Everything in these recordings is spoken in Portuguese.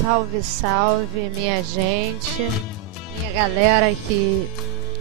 Salve, salve, minha gente, minha galera que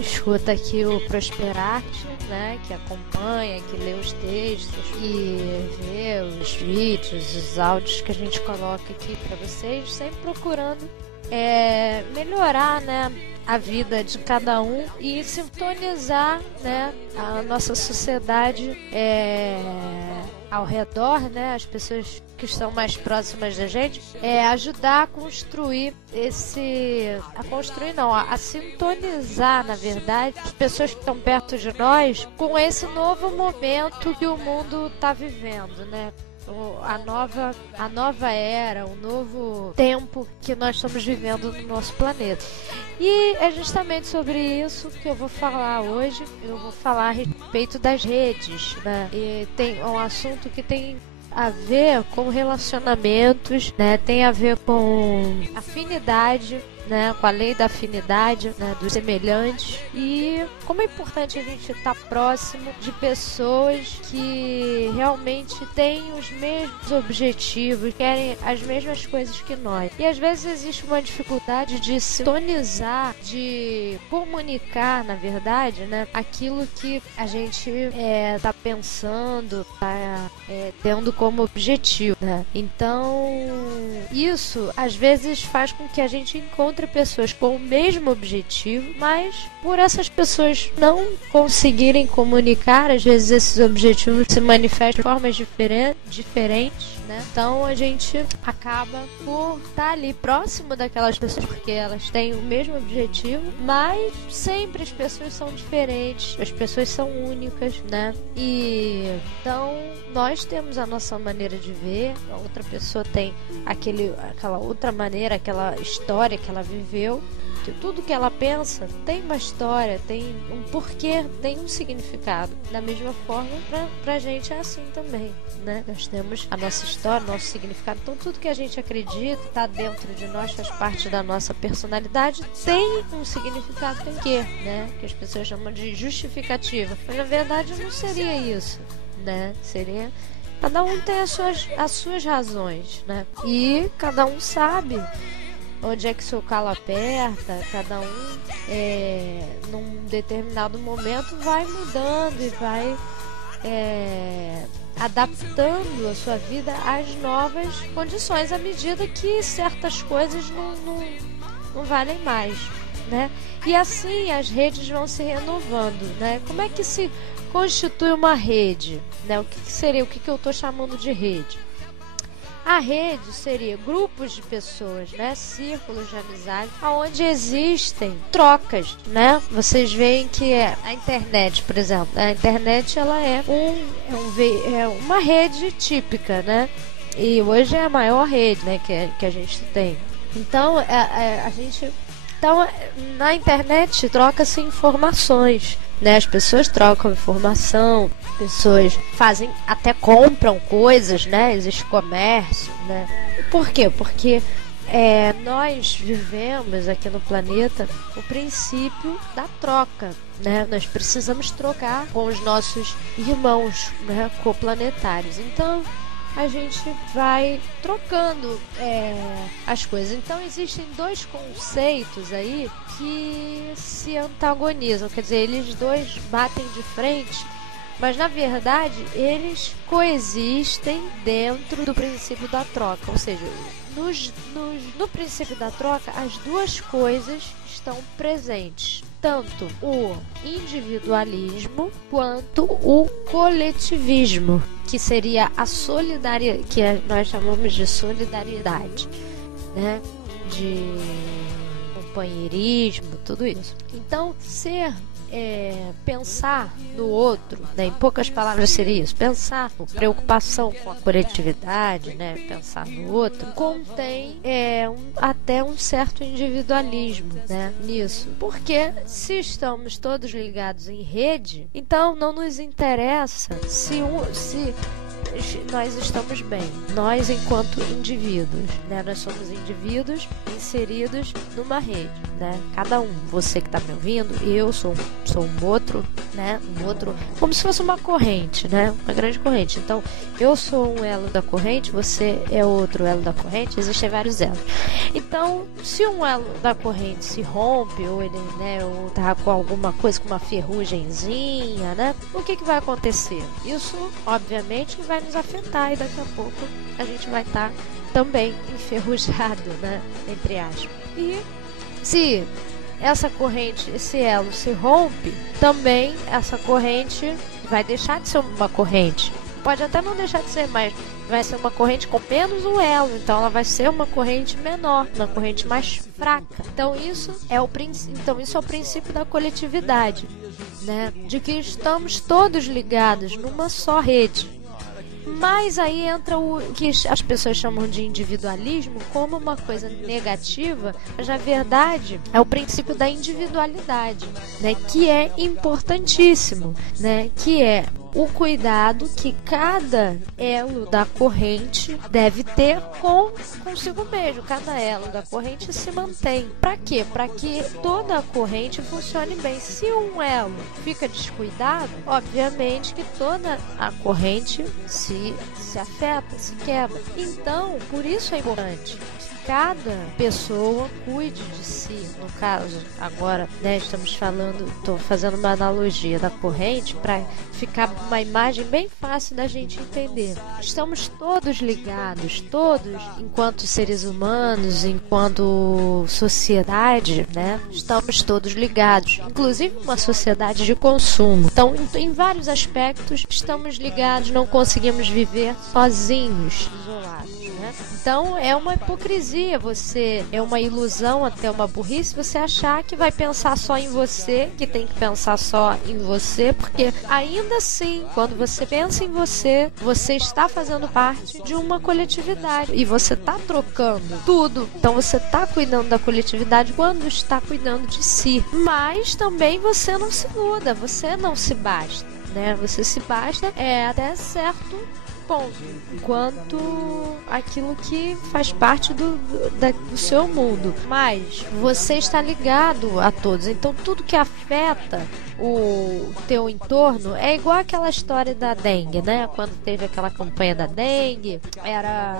escuta aqui o Prosperarte, né? Que acompanha, que lê os textos e vê os vídeos, os áudios que a gente coloca aqui para vocês, sempre procurando melhorar, né, a vida de cada um e sintonizar, né, a nossa sociedade ao redor, né, as pessoas que estão mais próximas da gente, ajudar a construir a sintonizar, na verdade, as pessoas que estão perto de nós com esse novo momento que o mundo está vivendo, né? A nova era, o novo tempo que nós estamos vivendo no nosso planeta. E é justamente sobre isso que eu vou falar hoje. Eu vou falar a respeito das redes, né? E tem um assunto que tem a ver com relacionamentos, né? Tem a ver com afinidade, né? Com a lei da afinidade, né? Dos semelhantes, e como é importante a gente estar próximo de pessoas que realmente têm os mesmos objetivos, querem as mesmas coisas que nós. E às vezes existe uma dificuldade de sintonizar, de comunicar, na verdade, né? Aquilo que a gente está pensando, está tendo como objetivo, né? Então, isso às vezes faz com que a gente encontre pessoas com o mesmo objetivo, mas por essas pessoas não conseguirem comunicar, às vezes esses objetivos se manifestam de formas diferentes, né? Então a gente acaba por estar ali próximo daquelas pessoas porque elas têm o mesmo objetivo, mas sempre as pessoas são diferentes, as pessoas são únicas, né? E então nós temos a nossa maneira de ver, a outra pessoa tem aquela outra maneira, aquela história que ela viveu. Tudo que ela pensa tem uma história, tem um porquê, tem um significado. Da mesma forma, pra gente é assim também, né? Nós temos a nossa história, nosso significado. Então tudo que a gente acredita, tá dentro de nós, faz parte da nossa personalidade, tem um significado, tem que, né? Que as pessoas chamam de justificativa. Mas na verdade não seria isso, né? Seria... Cada um tem as suas razões, né? E cada um sabe onde é que seu calo aperta, cada um num determinado momento vai mudando e vai adaptando a sua vida às novas condições, à medida que certas coisas não valem mais, né? E assim as redes vão se renovando, né? Como é que se constitui uma rede, né? O que seria, o que eu estou chamando de rede? A rede seria grupos de pessoas, né? Círculos de amizade, onde existem trocas, né? Vocês veem que a internet, por exemplo, a internet ela é uma rede típica, né? E hoje é a maior rede, né? Que a gente tem. Então na internet troca-se informações, né? As pessoas trocam informação, pessoas compram coisas, né? Existe comércio, né? Por quê? Porque nós vivemos aqui no planeta o princípio da troca, né? Nós precisamos trocar com os nossos irmãos, né? Coplanetários. Então a gente vai trocando as coisas. Então existem dois conceitos aí que se antagonizam, quer dizer, eles dois batem de frente, mas na verdade eles coexistem dentro do princípio da troca. Ou seja, no princípio da troca as duas coisas estão presentes, tanto o individualismo quanto o coletivismo, que seria a solidariedade, que nós chamamos de solidariedade, né? De companheirismo, tudo isso. Então, pensar no outro, né? Em poucas palavras seria isso, pensar, preocupação com a coletividade, né? Pensar no outro, contém até um certo individualismo, né? Nisso, porque se estamos todos ligados em rede, então não nos interessa se nós estamos bem, nós enquanto indivíduos, né? Nós somos indivíduos inseridos numa rede, né? Cada um, você que está me ouvindo, eu sou um outro, né? Um outro, como se fosse uma corrente, né? Uma grande corrente. Então, eu sou um elo da corrente, você é outro elo da corrente, existem vários elos. Então, se um elo da corrente se rompe, ou ele, né, ou tá com alguma coisa, com uma ferrugemzinha, né? O que vai acontecer? Isso, obviamente, vai nos afetar e daqui a pouco a gente vai estar também enferrujado, né? Entre aspas. E se essa corrente, esse elo se rompe, também essa corrente vai deixar de ser uma corrente. Pode até não deixar de ser, mas vai ser uma corrente com menos um elo, então ela vai ser uma corrente menor, uma corrente mais fraca. Então isso é o princípio da coletividade, né? De que estamos todos ligados numa só rede. Mas aí entra o que as pessoas chamam de individualismo como uma coisa negativa, mas na verdade é o princípio da individualidade, né? Que é importantíssimo, né? Que é o cuidado que cada elo da corrente deve ter consigo mesmo. Cada elo da corrente se mantém. Para quê? Para que toda a corrente funcione bem. Se um elo fica descuidado, obviamente que toda a corrente se afeta, se quebra. Então, por isso é importante cada pessoa cuide de si. No caso, agora, né, estou fazendo uma analogia da corrente para ficar uma imagem bem fácil da gente entender. Estamos todos ligados, todos, enquanto seres humanos, enquanto sociedade, né, estamos todos ligados, inclusive uma sociedade de consumo. Então, em vários aspectos, estamos ligados, não conseguimos viver sozinhos, isolados. Então é uma hipocrisia, é uma ilusão, até uma burrice você achar que vai pensar só em você, que tem que pensar só em você, porque ainda assim, quando você pensa em você, você está fazendo parte de uma coletividade e você está trocando tudo. Então você está cuidando da coletividade quando está cuidando de si. Mas também você não se muda, você não se basta, né? Você se basta até certo ponto, enquanto aquilo que faz parte do seu mundo, mas você está ligado a todos, então tudo que afeta o teu entorno é igual aquela história da dengue, né? Quando teve aquela campanha da dengue, era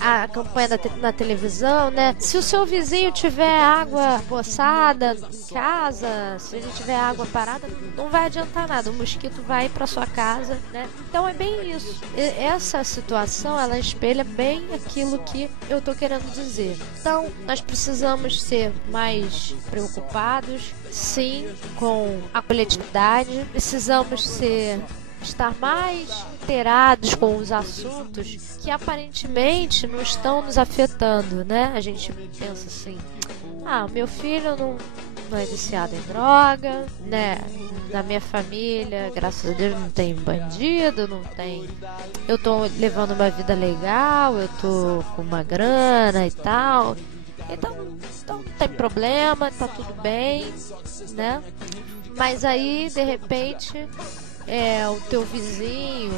a campanha na televisão, né? Se o seu vizinho tiver água poçada em casa, se ele tiver água parada, não vai adiantar nada, o mosquito vai para sua casa, né? Então é bem isso. Essa situação, ela espelha bem aquilo que eu tô querendo dizer. Então, nós precisamos ser mais preocupados, sim, com a coletividade. Precisamos estar mais inteirados com os assuntos que aparentemente não estão nos afetando, né? A gente pensa assim: meu filho não é viciado em droga, né? Na minha família, graças a Deus, não tem bandido, não tem... Eu tô levando uma vida legal, eu tô com uma grana e tal. Então não tem problema, tá tudo bem, né? Mas aí, de repente, o teu vizinho,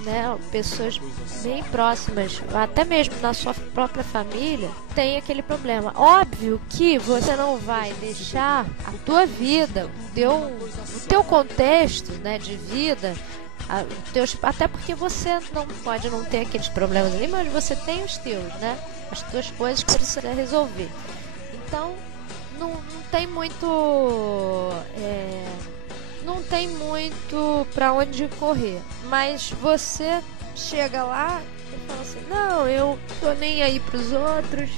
né, pessoas bem próximas, até mesmo na sua própria família, tem aquele problema. Óbvio que você não vai deixar a tua vida, o teu contexto, né, de vida, até porque você não pode não ter aqueles problemas ali, mas você tem os teus, né? As tuas coisas que você precisa resolver. Então, não tem muito... não tem muito pra onde correr. Mas você chega lá e fala assim: não, eu tô nem aí pros outros,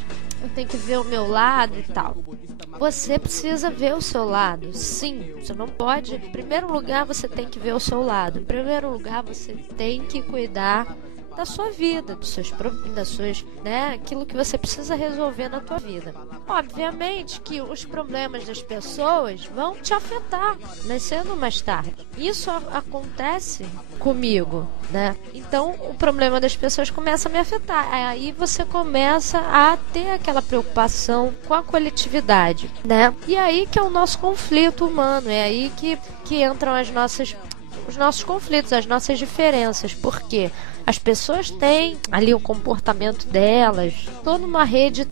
eu tenho que ver o meu lado e tal. Você precisa ver o seu lado, sim. Você não pode... Em primeiro lugar, você tem que ver o seu lado. Em primeiro lugar, você tem que cuidar da sua vida, das suas, né, aquilo que você precisa resolver na tua vida. Obviamente que os problemas das pessoas vão te afetar, mais cedo ou mais tarde. Isso acontece comigo, né? Então o problema das pessoas começa a me afetar. Aí você começa a ter aquela preocupação com a coletividade, né? E aí que é o nosso conflito humano, é aí que entram as nossas os nossos conflitos, as nossas diferenças, porque as pessoas têm ali o comportamento delas, tô numa rede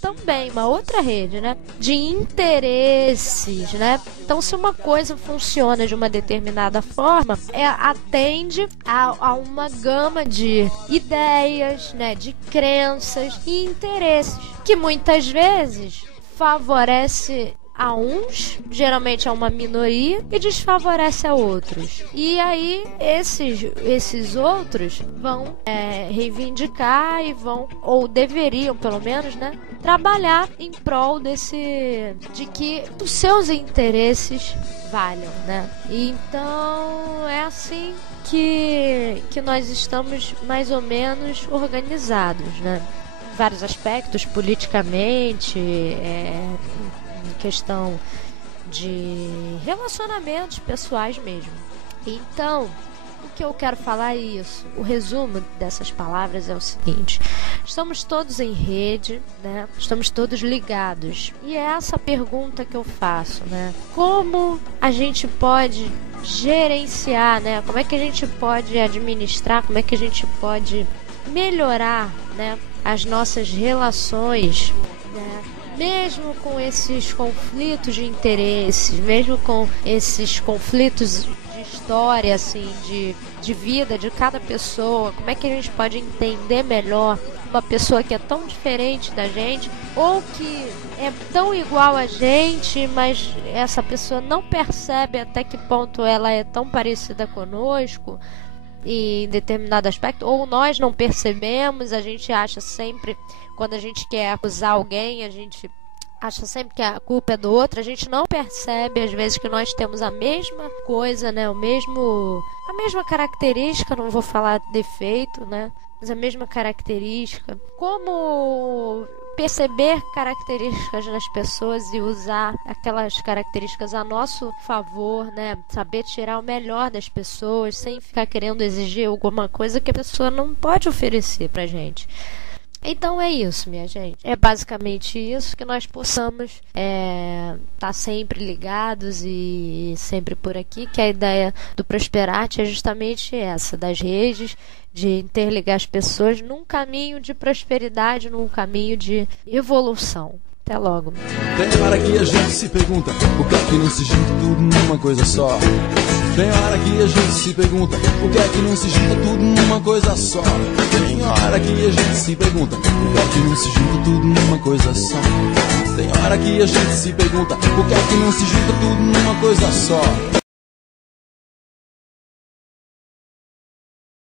também, uma outra rede, né, de interesses, né? Então, se uma coisa funciona de uma determinada forma, atende a uma gama de ideias, né, de crenças e interesses, que muitas vezes favorece a uns, geralmente a uma minoria, e desfavorece a outros. E aí esses outros vão reivindicar e vão, ou deveriam pelo menos, né, trabalhar em prol de que os seus interesses valham, né? Então é assim que nós estamos mais ou menos organizados, né? Em vários aspectos, politicamente, questão de relacionamentos pessoais mesmo. Então, o que eu quero falar é isso. O resumo dessas palavras é o seguinte: estamos todos em rede, né? Estamos todos ligados. E é essa pergunta que eu faço, né? Como a gente pode gerenciar, né? Como é que a gente pode administrar? Como é que a gente pode melhorar, né, as nossas relações, né? Mesmo com esses conflitos de interesses, mesmo com esses conflitos de história, assim, de vida de cada pessoa, como é que a gente pode entender melhor uma pessoa que é tão diferente da gente, ou que é tão igual a gente, mas essa pessoa não percebe até que ponto ela é tão parecida conosco em determinado aspecto, ou nós não percebemos, a gente acha sempre, quando a gente quer acusar alguém, a gente acha sempre que a culpa é do outro, a gente não percebe às vezes que nós temos a mesma coisa, né, a mesma característica, não vou falar defeito, né, mas a mesma característica. Como perceber características nas pessoas e usar aquelas características a nosso favor, né? Saber tirar o melhor das pessoas sem ficar querendo exigir alguma coisa que a pessoa não pode oferecer pra gente. Então é isso, minha gente. É basicamente isso, que nós possamos estar sempre ligados e sempre por aqui, que a ideia do Prosperarte é justamente essa, das redes, de interligar as pessoas num caminho de prosperidade, num caminho de evolução. Até logo. Tem hora que a gente se pergunta por que é que não se junta tudo numa coisa só. Tem hora que a gente se pergunta por que é que não se junta tudo numa coisa só. Tem hora que a gente se pergunta por que é que não se junta tudo numa coisa só. Tem hora que a gente se pergunta por que é que não se junta tudo numa coisa só.